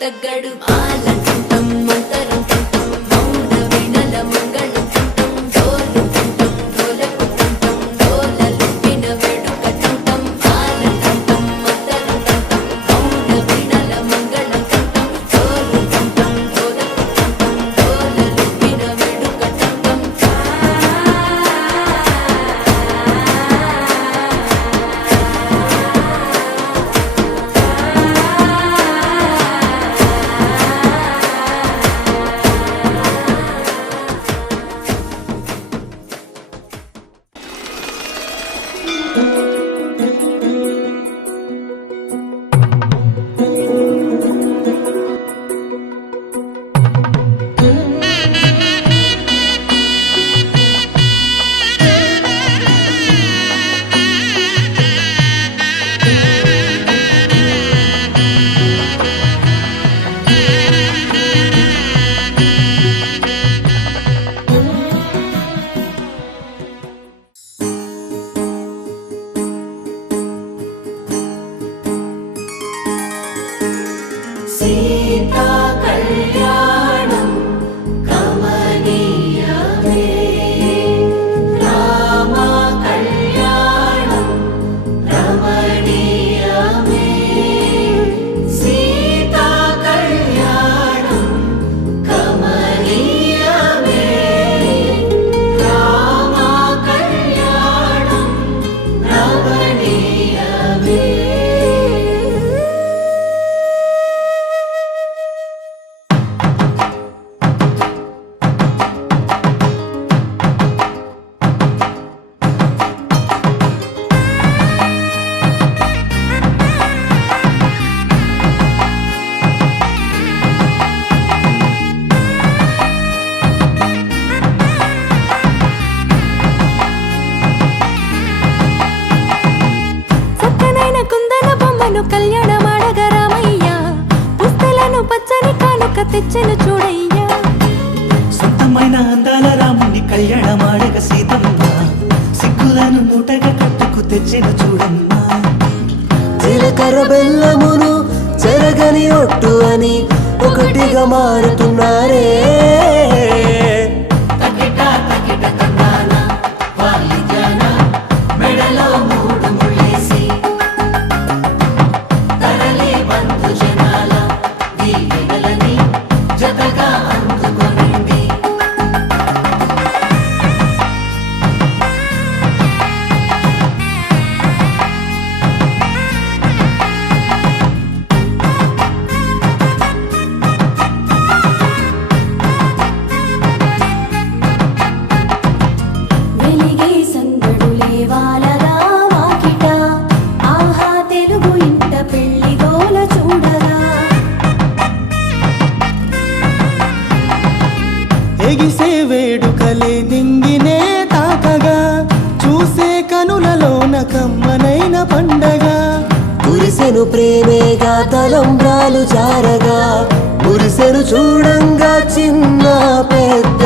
తగ్గడు ఆలంటం మంతరం తంతం మౌన వినల మంగళం తంతం డోలు తంతం డోలకు తంతం డోలలు విన వేడుక తంతం ఆలంటం మంతరం తంతం మౌన వినల మంగళం తంతం డోలు తంతం డోలకు తంతం డోలలు విన వేడుక తంతం సీతా కళ్యాణం కమనీయమే రామ కళ్యాణం రమణీయమే సీతా కళ్యాణం కమనీయమే రామ కళ్యాణం రమణీయమే కళ్యాణమాడగ రామయ్య పుస్తలను పచ్చని కానుక తెచ్చెను చూడయ్యా సొంతమైన అందాల రాముని కళ్యాణమాడగ సీతమ్మ సిగ్గులను మూటగా కట్టుకు తెచ్చెను చూడమ్మా జీలకర్ర బెల్లమును చెరగని ఒట్టు అని ఒకటిగా మారుతున్నారే ఎగిసే వేడుకలే నింగినే తాకగా చూసే కనులలోన కమ్మనైన పండగ కురిసెను ప్రేమేగా తలంబ్రాలు జారగా మురిసెను చూడంగా చిన్న పెద్ద